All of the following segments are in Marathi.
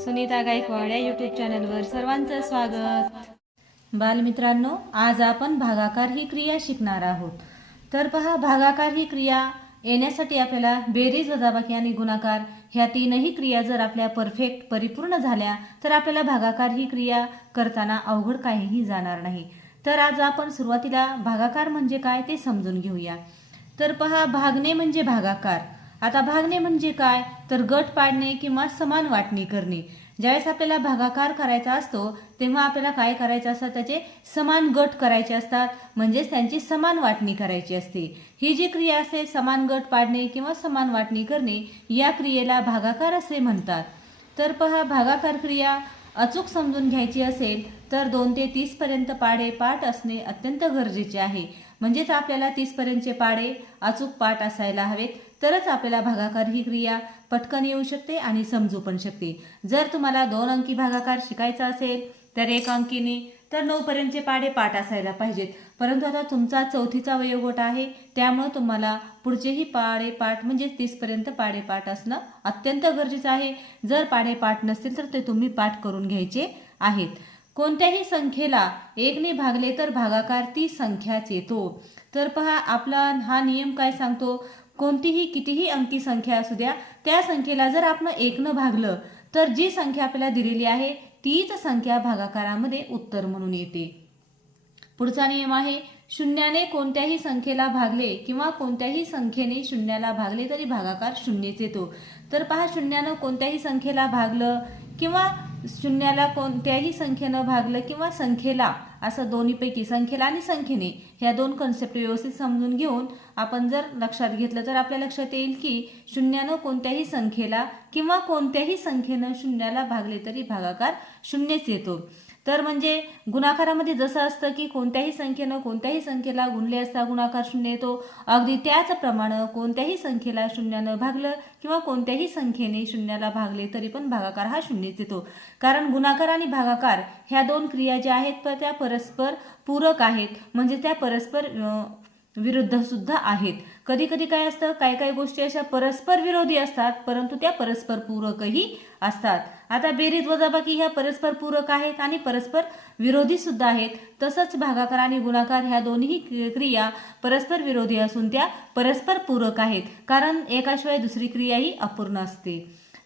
सुनीता गायकवाड या यूट्यूब चॅनलवर सर्वांचं स्वागत। बालमित्रांनो, आज आपण भागाकार ही क्रिया शिकणार आहोत। तर पहा, भागाकार ही क्रिया येण्यासाठी आपल्याला बेरीज, वजाबाकी आणि गुणाकार ह्या तीनही क्रिया जर आपल्या परफेक्ट परिपूर्ण झाल्या तर आपल्याला भागाकार ही क्रिया करताना अवघड काहीही जाणार नाही। तर आज आपण सुरुवातीला भागाकार म्हणजे काय ते समजून घेऊया। तर पहा, भागणे म्हणजे भागाकार। आता भागणे म्हणजे काय, तर गट पाडणे किंवा समान वाटणी करणे। ज्यावेळेस आपल्याला भागाकार करायचा असतो तेव्हा आपल्याला काय करायचं असतं, त्याचे समान गट करायचे असतात, म्हणजेच त्यांची समान वाटणी करायची असते। ही जी क्रिया असते, समान गट पाडणे किंवा समान वाटणी करणे, या क्रियेला भागाकार असे म्हणतात। तर पहा, भागाकार क्रिया अचूक समजून घ्यायची असेल तर 2 ते 30 पर्यंत पाढे पाठ असणे अत्यंत गरजेचे आहे। म्हणजेच आपल्याला 30 पर्यंतचे पाढे अचूक पाठ असायला हवेत, तरच आपल्याला भागाकार ही क्रिया पटकन येऊ शकते आणि समजू पण शकते। जर तुम्हाला 2 अंकी भागाकार शिकायचा असेल तर 1 अंकीने तर 9 पर्यंतचे पाढे पाठ असायला पाहिजेत। परंतु आता तुमचा 4थीचा वयोगट आहे, त्यामुळे तुम्हाला पुढचेही पाढे पाठ म्हणजे 30 पर्यंत पाढे पाठ असणं अत्यंत गरजेचं आहे। जर पाढे पाठ नसतील तर ते तुम्ही पाठ करून घ्यायचे आहेत। कोणत्याही संख्येला 1 ने भागले तर भागाकार ती संख्याच येतो। तर पहा, आपला हा नियम काय सांगतो, कोणतीही कितीही अंकी संख्या असू द्या, त्या संख्येला जर आपण 1 ने भागलं तर जी संख्या आपल्याला दिलेली आहे तीच संख्या भागाकारामध्ये उत्तर म्हणून येते। पुढचा नियम आहे, शून्याने कोणत्याही संख्येला भागले किंवा कोणत्याही संख्येने शून्याला भागले तरी भागाकार शून्यच येतो। तर पहा, शून्याने कोणत्याही संख्येला भागलं किंवा शून्याला कोणत्याही संख्येनं भागलं किंवा संख्येला, असं दोन्हीपैकी संख्येला आणि संख्येने ह्या 2 कन्सेप्ट व्यवस्थित समजून घेऊन आपण जर लक्षात घेतलं तर आपल्या लक्षात येईल की शून्यानं कोणत्याही संख्येला किंवा कोणत्याही संख्येनं शून्याला भागले तरी भागाकार शून्यच येतो। तर म्हणजे गुणाकारामध्ये जसं असतं की कोणत्याही संख्येनं कोणत्याही संख्येला गुणले असता गुणाकार शून्य येतो, अगदी त्याचप्रमाणे कोणत्याही संख्येला शून्यानं भागलं किंवा कोणत्याही संख्येने शून्याला भागले तरी पण भागाकार हा शून्यच येतो। कारण गुणाकार आणि भागाकार ह्या 2 क्रिया ज्या आहेत तर त्या परस्पर पूरक आहेत, म्हणजे त्या परस्पर विरुद्ध सुद्धा आहेत। कधी कधी काय असतं, काही काही गोष्टी अशा परस्पर विरोधी असतात परंतु त्या परस्पर पूरकही असतात। आता बेरीज, वजाबाकी ह्या परस्पर पूरक आहेत आणि परस्पर विरोधी सुद्धा आहेत। तसंच भागाकार आणि गुणाकार ह्या दोन्ही क्रिया परस्पर विरोधी असून त्या परस्पर पूरक आहेत, कारण एकाशिवाय दुसरी क्रिया ही अपूर्ण असते।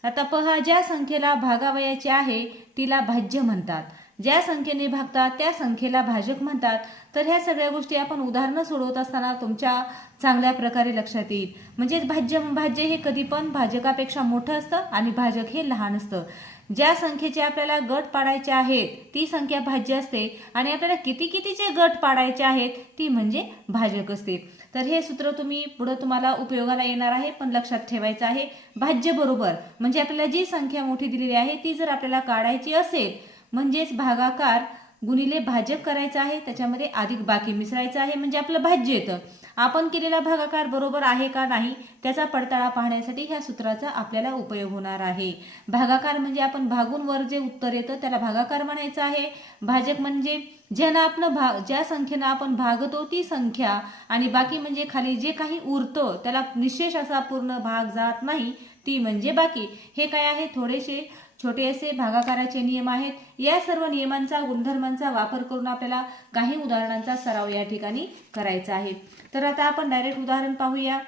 आता पहा, ज्या संख्येला भागावयाचे आहे तिला भाज्य म्हणतात, ज्या संख्येने भागतात त्या संख्येला भाजक म्हणतात। तर ह्या सगळ्या गोष्टी आपण उदाहरणं सोडवत असताना तुमच्या चांगल्या प्रकारे लक्षात येईल। म्हणजेच भाज्य हे कधी पण भाजकापेक्षा मोठं असतं आणि भाजक हे लहान असतं। ज्या संख्येचे आपल्याला गट पाडायचे आहेत ती संख्या भाज्य असते आणि आपल्याला कितीचे गट पाडायचे आहेत ती म्हणजे भाजक असते। तर हे सूत्र पुढे तुम्हाला उपयोगाला येणार आहे, पण लक्षात ठेवायचं आहे, भाज्य बरोबर म्हणजे आपल्याला जी संख्या मोठी दिलेली आहे ती जर आपल्याला काढायची असेल म्हणजेच भागाकार गुणिले भाजक करायचं आहे, त्याच्यामध्ये अधिक बाकी मिसळायचं आहे, म्हणजे आपलं भाज्य येतं। आपण केलेला भागाकार बरोबर आहे का नाही त्याचा पडताळा पाहण्यासाठी ह्या सूत्राचा आपल्याला उपयोग होणार आहे। भागाकार म्हणजे आपण भागून वर जे उत्तर येतं त्याला भागाकार म्हणायचं आहे। भाजक म्हणजे ज्या संख्येनं आपण भागतो ती संख्या आणि बाकी म्हणजे खाली जे काही उरतं त्याला निशेष असा पूर्ण भाग जात नाही ती म्हणजे बाकी। हे काय आहे, थोडेसे छोटे असे भागाकाराचे नियम आहेत। या सर्व नियमांचा, गुणधर्मांचा वापर करून आपल्याला काही उदाहरणांचा सराव या ठिकाणी करायचा आहे। तर आता आपण डायरेक्ट उदाहरण पाहूया।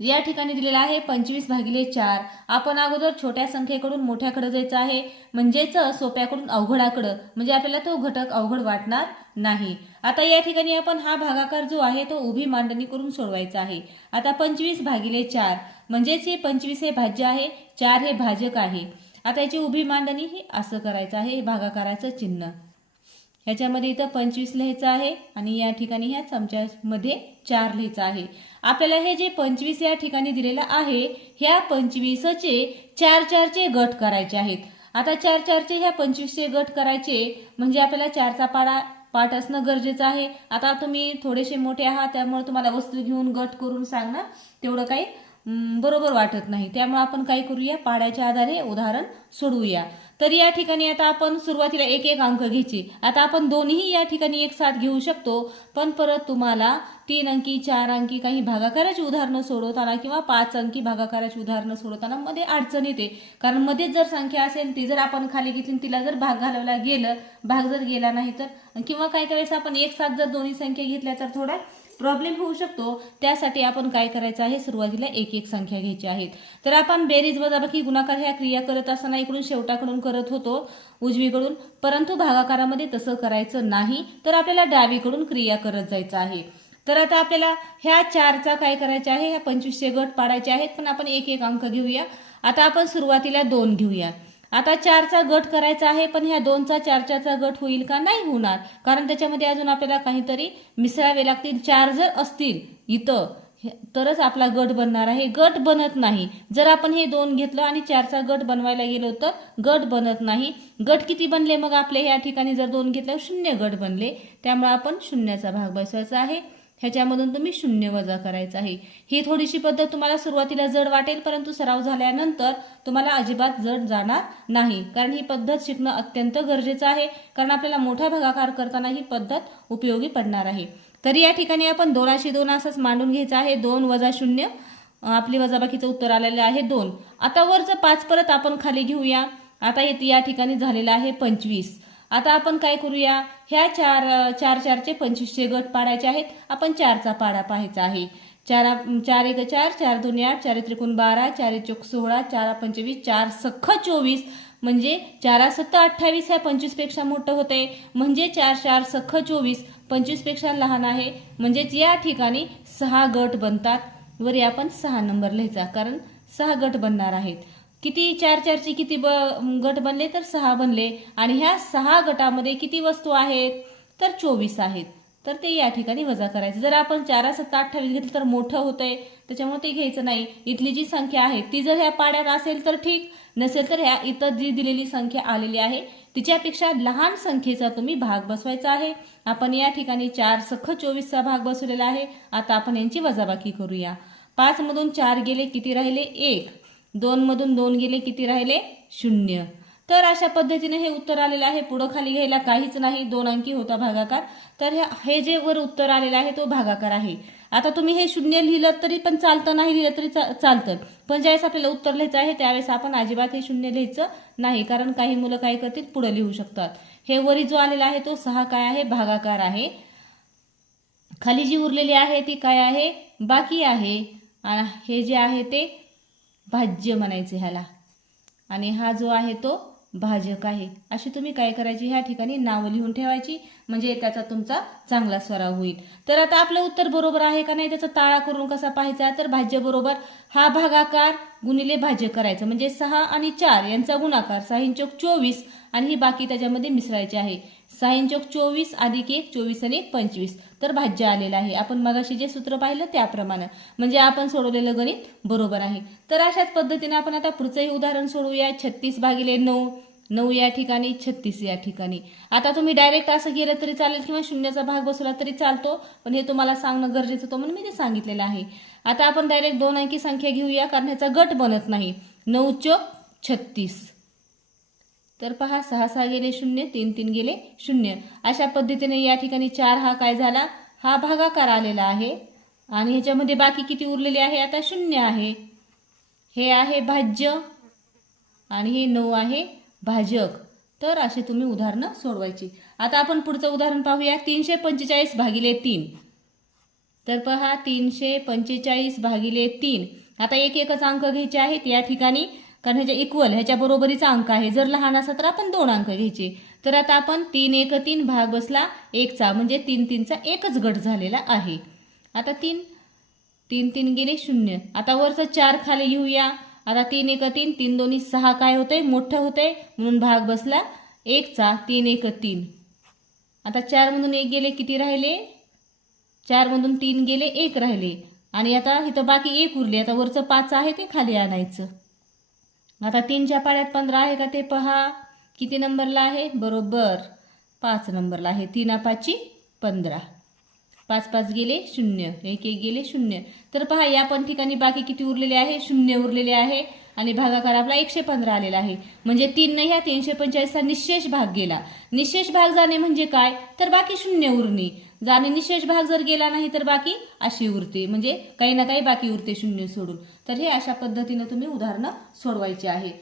या ठिकाणी दिलेला आहे 25/4। आपण अगोदर छोट्या संख्येकडून मोठ्याकडे जायचं आहे, म्हणजेच सोप्याकडून अवघडाकडे, म्हणजे आपल्याला तो घटक अवघड वाटणार नाही। आता या ठिकाणी आपण हा भागाकार जो आहे तो उभी मांडणी करून सोडवायचा आहे। आता 25/4 म्हणजेच हे 25 हे भाज्य आहे, 4 हे भाजक आहे। आता याची उभी मांडणी ही असं करायचं आहे, हे भागाकाराचं चिन्ह ह्याच्यामध्ये इथं 25 लिहायचं आहे आणि या ठिकाणी ह्या चमच्यामध्ये 4 लिहायचं आहे। आपल्याला हे जे 25 या ठिकाणी दिलेलं आहे ह्या 25चे 4 गट करायचे आहेत। आता 4 ह्या 25चे गट करायचे म्हणजे आपल्याला 4चा पाठ असणं गरजेचं आहे। आता तुम्ही थोडेसे मोठे आहात त्यामुळे तुम्हाला वस्तू घेऊन गट करून सांगणं तेवढं काही बरोबर वाटत नाही. त्यामुळे आपण काय करूया, पाड्याच्या आधारे उदाहरण सोडवूया. तर या ठिकाणी आता आपण सुरुवातीला एक एक अंक घ्यायचे. आता आपण दोन्ही या ठिकाणी एक साथ घेऊ शकतो, पण परत तुम्हाला 3 अंकी 4 अंकी काही भागाकाराची उदाहरणं सोडवताना किंवा 5 अंकी भागाकाराची उदाहरणं सोडवताना मध्ये अडचण येते. कारण मध्येच जर संख्या असेल ती जर आपण खाली घेतली तिला जर भाग घालवला गेलं, भाग जर गेला नाही तर किंवा काही वेळेस आपण एक साथ जर दोन्ही संख्या घेतल्या तर थोडा प्रॉब्लेम होऊ शकतो. त्यासाठी आपण काय करायचं आहे, सुरुवातीला एक एक संख्या घ्यायची आहेत. तर आपण बेरीज वजाबाकी गुणाकार ह्या क्रिया करत असताना इकडून शेवटाकडून करत होतो उजवीकडून, परंतु भागाकारामध्ये तसं करायचं नाही. तर आपल्याला डावीकडून क्रिया करत जायचं आहे. तर आता आपल्याला ह्या 4चा काय करायचं आहे, ह्या 2500 गट पाडायचे आहेत, पण आपण एक एक अंक घेऊया. आता आपण सुरुवातीला 2 घेऊया. आता 4चा गट करायचा आहे, पण ह्या 2चा 4चा गट होईल का, नाही होणार, कारण त्याच्यामध्ये अजून आपल्याला काहीतरी मिसळावे लागतील. 4 जर असतील इथं तरच आपला गट बनणार आहे, गट बनत नाही. जर आपण हे 2 घेतलं आणि 4चा गट बनवायला गेलो तर गट बनत नाही. गट किती बनले मग आपले, या ठिकाणी जर 2 घेतल्यावर 0 गट बनले. त्यामुळे आपण 0चा भाग बसवायचा आहे. ह्याच्यामधून तुम्ही 0 वजा करायचं आहे. ही थोडीशी पद्धत तुम्हाला सुरुवातीला जड वाटेल, परंतु सराव झाल्यानंतर तुम्हाला अजिबात जड जाणार नाही. कारण ही पद्धत शिकणं अत्यंत गरजेचं आहे, कारण आपल्याला मोठा भागाकार करताना ही पद्धत उपयोगी पडणार आहे. तरी या ठिकाणी आपण 2 असंच मांडून घ्यायचं आहे. 2 वजा 0 आपली वजाबाकीचं उत्तर आलेलं आहे 2. आता वरचं 5 परत आपण खाली घेऊया. आता हे या ठिकाणी झालेलं आहे 25. आता आपण काय करूया, ह्या 4चे 2500 गट पाडायचे आहेत. आपण 4चा पाडा पाहायचा आहे. 4 1 4, 4 2 8, 4 3 12, 4 1 16, 4 25, 4 सख्ख 24, म्हणजे 4 7 28 ह्या 25 पेक्षा मोठं होतंय, म्हणजे 4 4 सख्ख 24 25 पेक्षा लहान आहे. म्हणजेच या ठिकाणी 6 गट बनतात. वरी आपण 6 नंबर लिहायचा, कारण 6 गट बनणार आहेत. किती 4चे किती गट बनले, तर 6 बनले. आणि ह्या 6 गटामध्ये किती वस्तू आहेत, तर 24 आहेत. तर ते या ठिकाणी वजा करायचं. जर आपण 4 7 28 घेतलं तर मोठं होतंय, त्याच्यामुळे ते घ्यायचं नाही. इथली जी संख्या आहे ती जर ह्या पाड्यात असेल तर ठीक, नसेल तर ह्या इथं जी दिलेली संख्या आलेली आहे तिच्यापेक्षा लहान संख्येचा तुम्ही भाग बसवायचा आहे. आपण या ठिकाणी 4 सख्ख 24चा भाग बसवलेला आहे. आता आपण यांची वजाबाकी करूया. 5 मधून 4 गेले, किती राहिले, 1. 2 मधून 2 गेले, किती राहिले, 0. तर अशा पद्धतीने हे उत्तर आलेलं आहे. पुढं खाली घ्यायला काहीच नाही, 2 अंकी होता भागाकार. तर हे जे वर उत्तर आलेलं आहे तो भागाकार आहे. आता तुम्ही हे 0 लिहिलं तरी पण चालतं, नाही लिहिलं तरी चालतं, पण ज्यावेळेस आपल्याला उत्तर लिहायचं आहे त्यावेळेस आपण अजिबात हे 0 लिहायचं नाही, कारण काही मुलं काय करतील, पुढे लिहू शकतात. हे वरी जो आलेला आहे तो 6 काय आहे, भागाकार आहे. खाली जी उरलेली आहे ती काय आहे, बाकी आहे. आणि हे जे आहे ते भाज्य म्हणायचे ह्याला, आणि हा जो आहे तो भाजक आहे. अशी तुम्ही काय करायची, ह्या ठिकाणी नावं लिहून ठेवायची, म्हणजे त्याचा तुमचा चांगला सराव होईल. तर आता आपलं उत्तर बरोबर आहे का नाही त्याचा ताळा करून कसा पाहायचा, तर भाज्य बरोबर हा भागाकार गुणिले भाज्य करायचं, म्हणजे 6 आणि 4 यांचा गुणाकार 6 चौक 24, आणि ही बाकी त्याच्यामध्ये मिसळायची आहे. 6 चौक 24 अधिक 1 24 आणि 1 25, तर भाज्य आलेलं आहे. आपण मगाशी जे सूत्र पाहिलं त्याप्रमाणे, म्हणजे आपण सोडवलेलं गणित बरोबर आहे. तर अशाच पद्धतीने आपण आता पुढचंही उदाहरण सोडवूया. 36 भागिले 9, 9 या ठिकाणी, 36 या ठिकाणी. आता तुम्ही डायरेक्ट असं केलं तरी चालेल किंवा 0चा भाग बसवला तरी चालतो, पण हे तुम्हाला सांगणं गरजेचं होतं म्हणून मी ते सांगितलेलं आहे. आता आपण डायरेक्ट 2 अंकी संख्या घेऊया, कारण ह्याचा गट बनत नाही. 9 चौक 36, तर पहा 6 6 गेले 0, 3 3 गेले 0. अशा पद्धतीने या ठिकाणी 4 हा काय झाला, हा भागाकार आलेला आहे. आणि ह्याच्यामध्ये बाकी किती उरलेले आहे, आता 0 आहे. हे आहे भाज्य आणि हे 9 आहे भाजक. तर असे तुम्ही उदाहरणं सोडवायची. आता आपण पुढचं उदाहरण पाहूया. 345 भागिले 3, तर पहा 345 भागिले 3. आता एक एकच अंक घ्यायचे आहेत या ठिकाणी, कारण ह्याच्या इक्वल ह्याच्या बरोबरीचा अंक आहे. जर लहान असा तर आपण 2 अंक घ्यायचे. तर आता आपण 3 1 3 भाग बसला 1चा, म्हणजे 3 3चा एकच गट झालेला आहे. आता 3 3 गेले 0. आता वरचं 4 खाली घेऊया. आता 3 1 3, 3 2 6 काय होते, मोठं होते, म्हणून भाग बसला 1चा. 3 1 3. आता 4 मधून 1 गेले, किती राहिले, 4 मधून 3 गेले, 1 राहिले. आणि आता इथं बाकी 1 उरले. आता वरचं 5 आहे ते खाली आणायचं. आता 3च्या पाड्यात 15 आहे का ते पहा, किती नंबरला आहे, बरोबर 5 नंबरला आहे. 3 5 15. 5 5 गेले 0, 1 1 गेले 0. तर पहा या पण ठिकाणी बाकी किती उरलेले आहे, 0 उरलेले आहे आणि भागाकार आपला 115 आलेला आहे. म्हणजे 3 ने ह्या 345चा निशेष भाग गेला. निशेष भाग जाणे म्हणजे काय, तर बाकी 0 उरणे. जाणे निशेष भाग जर गेला नाही तर बाकी अशी उरते, म्हणजे काही ना काही बाकी उरते 0 सोडून. तर हे अशा पद्धतीने तुम्ही उदाहरणं सोडवायची आहेत.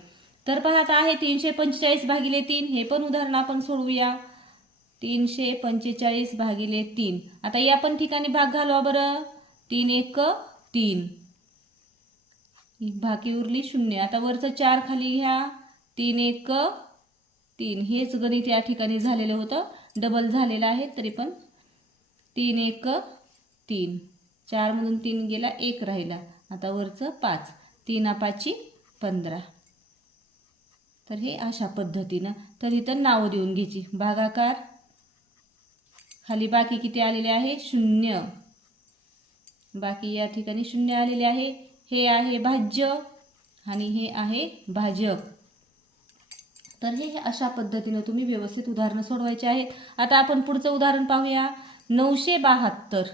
तर पहा आता आहे 345 भागिले 3. हे पण उदाहरण आपण सोडवूया. 345 भागिले 3. आता या पण ठिकाणी भाग घालवा बरं. 3 1 3, बाकी उरली 0. आता वरचं 4 खाली घ्या. 3 1 3. हेच गणित या ठिकाणी झालेलं होतं, डबल झालेलं आहे तरी पण. 3 1 3, 4 मधून 3 गेला, 1 राहिला. आता वरचं 5, 3 5 15. तर हे अशा पद्धतीनं. तर इथं नावं देऊन घ्यायची. भागाकार, खाली बाकी किती आलेले आहे, 0. बाकी या ठिकाणी 0 आलेले आहे. हे आहे भाज्य आणि हे आहे भाजक. तर हे अशा पद्धतीने तुम्ही व्यवस्थित उदाहरणं सोडवायचे आहेत. आता आपण पुढचं उदाहरण पाहूया. 972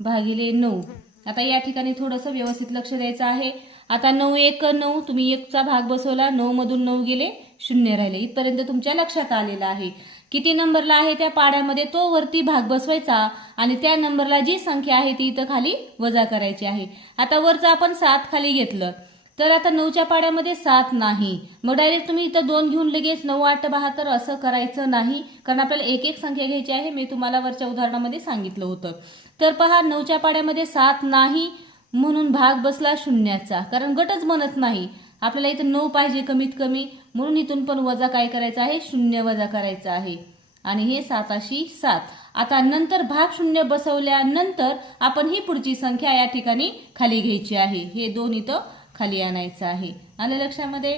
भागिले 9. आता या ठिकाणी थोडंसं व्यवस्थित लक्ष द्यायचं आहे. आता 9 1 9, तुम्ही 1चा भाग बसवला, 9 मधून 9 गेले, 0 राहिले. इथपर्यंत तुमच्या लक्षात आलेलं आहे. किती नंबरला आहे त्या पाड्यामध्ये तो वरती भाग बसवायचा आणि त्या नंबरला जी संख्या आहे ती इथं खाली वजा करायची आहे. आता वरचं आपण 7 खाली घेतलं, तर आता 9च्या पाड्यामध्ये 7 नाही. मग डायरेक्ट तुम्ही इथं 2 घेऊन लगेच 9 8 72 असं करायचं नाही, कारण आपल्याला एक एक संख्या घ्यायची आहे. मी तुम्हाला वरच्या उदाहरणामध्ये सांगितलं होतं. तर पहा 9च्या पाड्यामध्ये 7 नाही म्हणून भाग बसला 0चा, कारण गटच बनत नाही. आपल्याला इथं 9 पाहिजे कमीत कमी, म्हणून इथून पण वजा काय करायचं आहे, 0 वजा करायचं आहे. आणि हे 7 7. आता नंतर भाग 0 बसवल्यानंतर आपण ही पुढची संख्या या ठिकाणी खाली घ्यायची आहे. हे 2 इथं खाली आणायचं आहे. आलं लक्षामध्ये.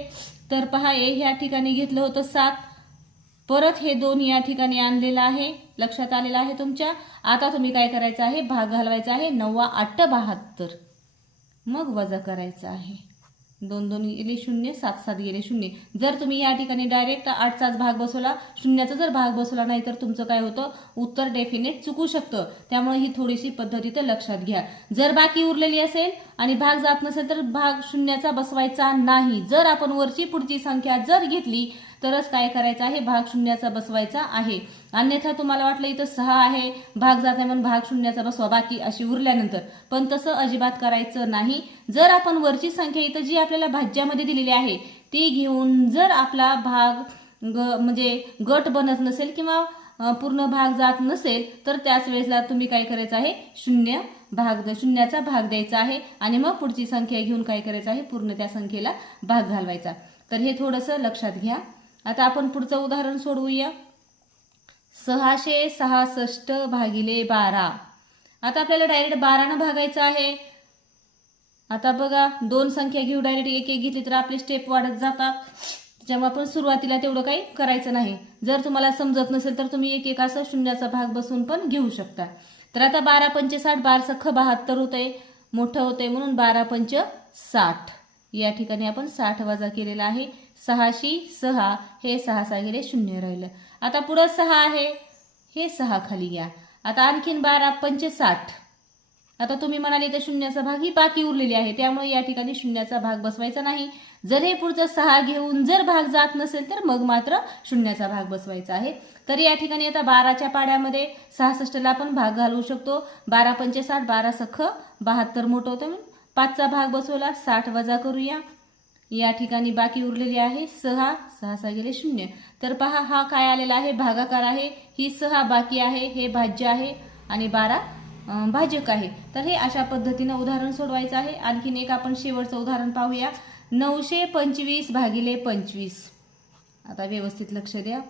तर पहा ह्या ठिकाणी घेतलं होतं 7, परत हे 2 या ठिकाणी आणलेलं आहे, लक्षात आलेलं आहे तुमच्या. आता तुम्ही काय करायचं आहे, भाग घालवायचा आहे. 9 8 72, मग वजा करायचं आहे. 2 2 गेले 0, 7 7 गेले 0. जर तुम्ही या ठिकाणी डायरेक्ट 8चाच भाग बसवला, 0चा जर भाग बसवला नाही तर तुमचं काय होतं, उत्तर डेफिनेट चुकू शकतं. त्यामुळे ही थोडीशी पद्धत इथं लक्षात घ्या. जर बाकी उरलेली असेल आणि भाग जात नसेल तर भाग 0चा बसवायचा नाही. जर आपण वरची पुढची संख्या जर घेतली तरच काय करायचं आहे, भाग 0चा बसवायचा आहे. अन्यथा तुम्हाला वाटलं इथं 6 आहे, भाग जात आहे म्हणून भाग 0चा बसवा बाकी अशी उरल्यानंतर, पण तसं अजिबात करायचं नाही. जर आपण वरची संख्या इथं जी आपल्याला भाज्यामध्ये दिलेली आहे ती घेऊन जर आपला भाग म्हणजे गट बनत नसेल किंवा पूर्ण भाग जात नसेल तर त्याच वेळेला तुम्ही काय करायचं आहे, 0चा भाग द्यायचा आहे आणि मग पुढची संख्या घेऊन काय करायचं आहे, पूर्ण त्या संख्येला भाग घालवायचा. तर हे थोडंसं लक्षात घ्या. आता आपण पुढचं उदाहरण सोडवूया. 666 भागिले 12. आता आपल्याला डायरेक्ट 12 भागायचं आहे. आता बघा 2 संख्या घेऊ, डायरेक्ट एक एक घेतली तर आपले स्टेप वाढत जातात. त्याच्यामुळे आपण सुरुवातीला तेवढं काही करायचं नाही. जर तुम्हाला समजत नसेल तर तुम्ही एक एक असं 0चा भाग बसवून पण घेऊ शकता. तर आता 12 पंचे 60, 12 सख्ख 72 होते, मोठं होते म्हणून 12 पंच 60. या ठिकाणी आपण 60 वजा केलेला आहे. 6 6, हे 6 6 गेले 0 राहिलं. आता पुढं 6 आहे, हे 6 खाली घ्या. आता आणखीन 12 पंचे 60. आता तुम्ही म्हणाले तर 0चा भाग ही बाकी उरलेली आहे, त्यामुळे या ठिकाणी 0चा भाग बसवायचा नाही. जर हे पुढचं 6 घेऊन जर भाग जात नसेल तर मग मात्र 0चा भाग बसवायचा आहे. तर या ठिकाणी आता 12च्या पाड्यामध्ये 66ला आपण भाग घालवू शकतो. 12 पंचे 60, 12 सख्ख 72 मोठं होतं म्हणून 5चा भाग बसवला. 60 वजा करूया. या ठिकाणी बाकी उरलेली आहे 6, 6 6 गेले 0. तर पहा हा काय आलेला आहे, भागाकार आहे. ही 6 बाकी आहे, हे भाज्य आहे आणि 12 भाजक आहे. तर हे अशा पद्धतीनं उदाहरण सोडवायचं आहे. आणखीन एक आपण शेवटचं उदाहरण पाहूया. 925 भागिले 25. आता व्यवस्थित लक्ष द्या.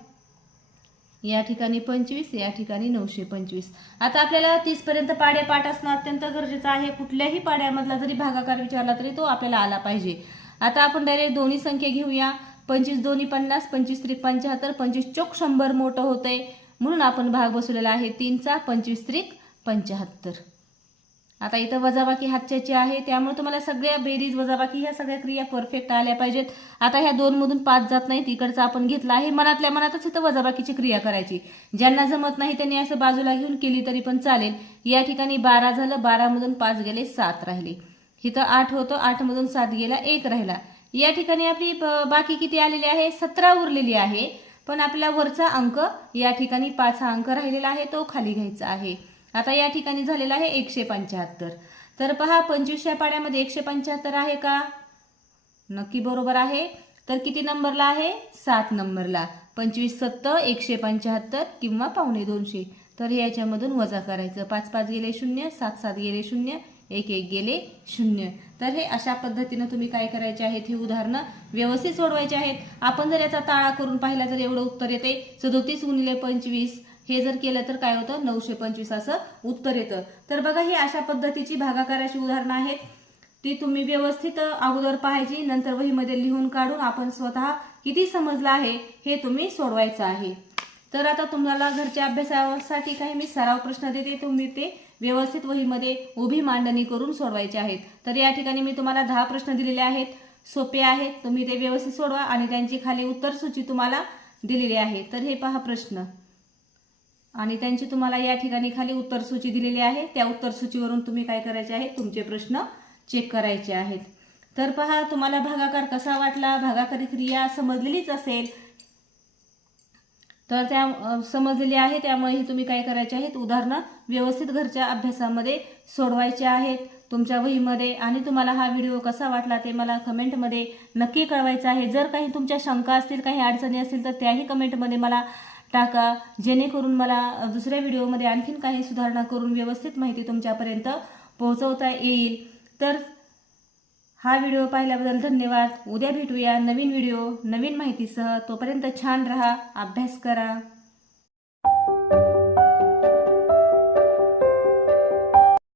या ठिकाणी 25, या ठिकाणी 925. आता आपल्याला 30 पर्यंत पाडे पाठ असणं अत्यंत गरजेचं आहे. कुठल्याही पाड्यामधला जरी भागाकार विचारला तरी तो आपल्याला आला पाहिजे. आता आपण डायरेक्ट दोन्ही संख्या घेऊया. 25 दोन्ही 50, 25 त्रिक 75, 25 चोक 100 मोठं होतंय म्हणून आपण भाग बसवलेला आहे 3चा. 25 त्रिक 75. आता इथं वजाबाकी हातच्याची आहे, त्यामुळे तुम्हाला सगळ्या बेरीज वजाबाकी ह्या सगळ्या क्रिया परफेक्ट आल्या पाहिजेत. आता ह्या 2 मधून 5 जात नाहीत, इकडचा आपण घेतला आहे. मनातल्या मनातच इथं वजाबाकीची क्रिया करायची. ज्यांना जमत नाही त्यांनी असं बाजूला घेऊन केली तरी पण चालेल. या ठिकाणी 12 झालं, 12 मधून 5 गेले, 7 राहिले. इथं 8 होतं, 8 मधून 7 गेला, 1 राहिला. या ठिकाणी आपली बाकी किती आलेली आहे, 17 उरलेली आहे. पण आपला वरचा अंक या ठिकाणी 5 हा अंक राहिलेला आहे, तो खाली घ्यायचा आहे. आता या ठिकाणी झालेला आहे 175. तर पहा 25व्या पाढ्यामध्ये 175 आहे का? नक्की बरोबर आहे. तर किती नंबरला आहे? 7 नंबरला. 25 7 175 किंवा 250. तर याच्यामधून वजा करायचं. 5 5 गेले 0, 7 7 गेले 0, 1 1 गेले 0. तर हे अशा पद्धतीनं तुम्ही काय करायचे आहेत, ही उदाहरणं व्यवस्थित सोडवायची आहेत. आपण जर याचा ताळा करून पाहिला तर एवढं उत्तर येते 37 गुणिले 25. हे जर केलं तर काय होतं, 925 असं उत्तर येतं. तर बघा, ही अशा पद्धतीची भागाकाराची उदाहरणं आहेत. ती तुम्ही व्यवस्थित अगोदर पाहायची, नंतर वहीमध्ये लिहून काढून आपण स्वतः किती समजलं आहे हे तुम्ही सोडवायचं आहे. तर आता तुम्हाला घरच्या अभ्यासासाठी काही मी सराव प्रश्न देते, तुम्ही ते व्यवस्थित वहीमध्ये उभी मांडणी करून सोडवायचे आहेत. तर या ठिकाणी मी तुम्हाला 10 प्रश्न दिलेले आहेत, सोपे आहेत. तुम्ही ते व्यवस्थित सोडवा आणि त्यांची खाली उत्तर सूची तुम्हाला दिलेली आहे. तर हे पहा प्रश्न, आणि त्यांची तुम्हाला या ठिकाणी खाली उत्तर सूची दिलेली आहे. त्या उत्तर सूचीवरून तुम्ही काय करायचे आहे, तुमचे प्रश्न चेक करायचे आहेत. तर पहा, तुम्हाला भागाकार कसा वाटला? भागाकारी क्रिया समजलेलीच असेल. तर त्या समजलेली आहे, त्यामुळे तुम्ही काय करायचे आहेत, उदाहरणं व्यवस्थित घरच्या अभ्यासामध्ये सोडवायचे आहेत तुमच्या वहीमध्ये. आणि तुम्हाला हा व्हिडिओ कसा वाटला ते मला कमेंटमध्ये नक्की कळवायचं आहे. जर काही तुमच्या शंका असतील, काही अडचणी असतील तर त्याही कमेंटमध्ये मला टाका, जेणेकरून मला दुसऱ्या व्हिडिओमध्ये आणखीन काही सुधारणा करून व्यवस्थित माहिती तुमच्यापर्यंत पोहोचवता येईल. तर हा व्हिडिओ पाहिल्याबद्दल धन्यवाद. उद्या भेटूया नवीन व्हिडिओ नवीन माहितीसह. तोपर्यंत छान रहा, अभ्यास करा.